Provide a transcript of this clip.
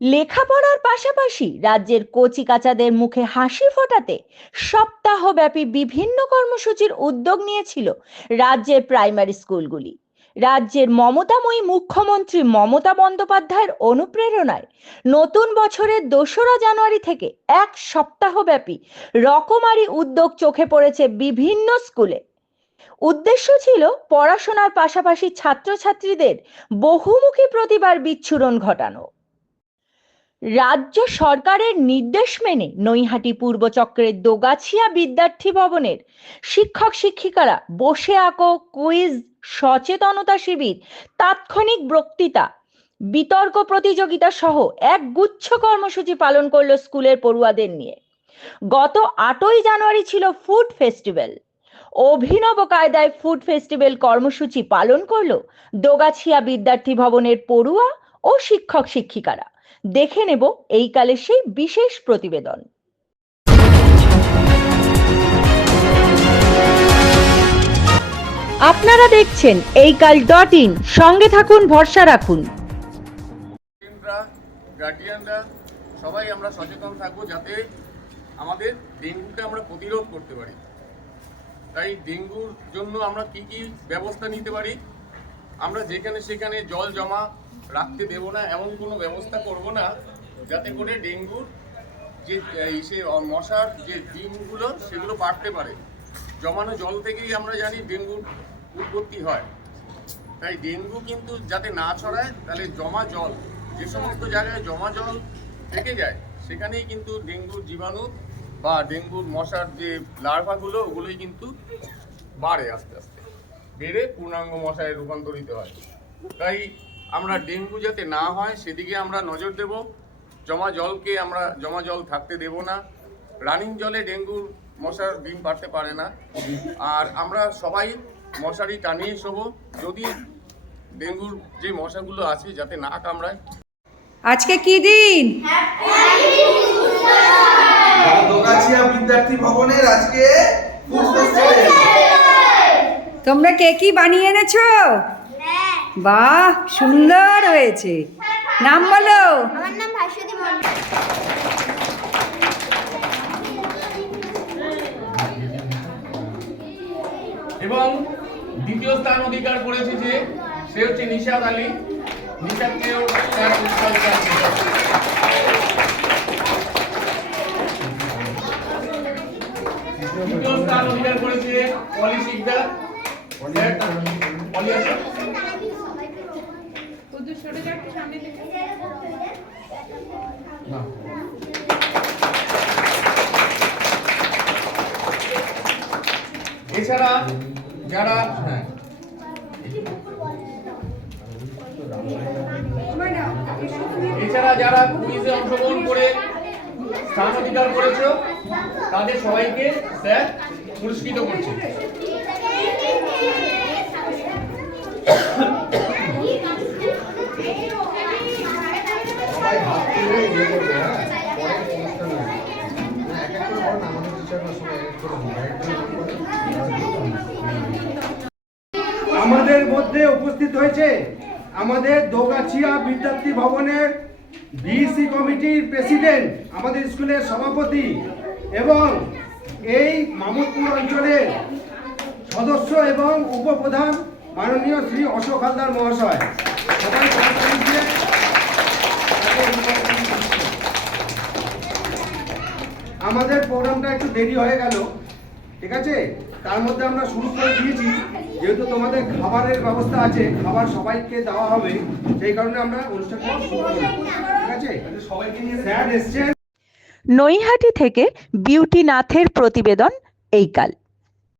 লেখাপড়ার পাশাপাশি রাজ্যের কচিকাচাদের মুখে হাসি ফোটাতে সপ্তাহব্যাপী বিভিন্ন কর্মসূচির উদ্যোগ নিয়েছিল রাজ্যের প্রাইমারি স্কুলগুলি। রাজ্যের মমতাময়ী মুখ্যমন্ত্রী মমতা বন্দ্যোপাধ্যায়ের অনুপ্রেরণায় নতুন বছরের দোসরা জানুয়ারি থেকে এক সপ্তাহব্যাপী রকমারি উদ্যোগ চোখে পড়েছে বিভিন্ন স্কুলে। উদ্দেশ্য ছিল পড়াশোনার পাশাপাশি ছাত্রছাত্রীদের বহুমুখী প্রতিভার বিচ্ছুরণ ঘটানো। রাজ্য সরকারের নির্দেশ মেনে নৈহাটি পূর্বচক্রের দোগাছিয়া বিদ্যার্থী ভবনের শিক্ষক শিক্ষিকারা বসে আঁকো কুইজ, সচেতনতা শিবির, তাৎক্ষণিক বক্তৃতা, বিতর্ক প্রতিযোগিতা সহ এক গুচ্ছ কর্মসূচি পালন করল স্কুলের পড়ুয়াদের নিয়ে। গত আটই জানুয়ারি ছিল ফুড ফেস্টিভ্যাল। অভিনব কায়দায় ফুড ফেস্টিভ্যাল কর্মসূচি পালন করল দোগাছিয়া বিদ্যার্থী ভবনের পড়ুয়া ও শিক্ষক শিক্ষিকারা। দেখে নেব এই কালের সেই বিশেষ প্রতিবেদন। আপনারা দেখছেন এই কাল ডট ইন, সঙ্গে থাকুন, ভরসা রাখুন। গার্ডিয়ানরা, সবাই আমরা সচেতন থাকব যাতে আমাদের ডেঙ্গুকে আমরা প্রতিরোধ করতে পারি। তাই ডেঙ্গুর জন্য আমরা কি কি ব্যবস্থা নিতে পারি? আমরা যেখানে সেখানে জল জমা রাখতে দেব না, এমন কোনো ব্যবস্থা করব না, যাতে করে ডেঙ্গুর যে সে মশার যে ডিমগুলো, সেগুলো বাড়তে পারে। জমানো জল থেকেই আমরা জানি ডেঙ্গুর উৎপত্তি হয়। তাই ডেঙ্গু কিন্তু যাতে না ছড়ায়, তাহলে জমা জল, যে সমস্ত জায়গায় জমা জল থেকে যায়, সেখানেই কিন্তু ডেঙ্গুর জীবাণু বা ডেঙ্গুর মশার যে লার্ভাগুলো, ওগুলোই কিন্তু বাড়ে আস্তে আস্তে। বেড়ে পূর্ণাঙ্গ মশায় রূপান্তরিত হয়। তাই আমরা ডেঙ্গু যাতে না হয় সেদিকে আমরা নজর দেব। জমা জলকে আমরা জমা জল থাকতে দেব না। রানিং জলে ডেঙ্গুর মশার ডিম পারতে পারে না। আর আমরা সবাই মশারি টানিয়ে শোবো। যদি ডেঙ্গুর যে মশাগুলো আছে যাতে না কামড়ায়। আজকে কি দিন? দোগাছিয়া বিদ্যার্থী ভবনের আজকে তোমরা কে কি বানিয়ে এনেছো? বাহ সুন্দর হয়েছে। নাম বলো। আমার নাম ভাস্বতী মন্ডল এবং দ্বিতীয় স্থান অধিকার করেছে যে সে হচ্ছে নিশাদ আলী। নিশাদকেও তার তৃতীয় স্থান অধিকার করেছে পলি শিকদার। এছাড়া যারা হ্যাঁ। এছাড়া যারা কুইজে অংশগ্রহণ করে স্থান অধিকার করেছ, তাদের সবাইকে স্যার পুরস্কৃত করছে। আমাদের মধ্যে উপস্থিত হয়েছে আমাদের দোগাছিয়া বিদ্যার্থী ভবনের বিসি কমিটির প্রেসিডেন্ট, আমাদের স্কুলের সভাপতি এবং এই মামুদপুর অঞ্চলের সদস্য এবং উপপ্রধান মাননীয় শ্রী অশোক হালদার মহাশয়। সবাই আমাদের প্রোগ্রামটা একটু দেরি হয়ে গেল ঠিক আছে? তার মধ্যে আমরা শুরু করে দিয়েছি। যেহেতু তোমাদের খাবারের ব্যবস্থা আছে খাবার সবাইকে দেওয়া হবে সেই কারণে আমরা অনুষ্ঠানটা শুরু করি ঠিক আছে? সবাইকে নিয়ে স্যার এসছেন। নৈহাটি থেকে বিউটি নাথের প্রতিবেদন এই কাল।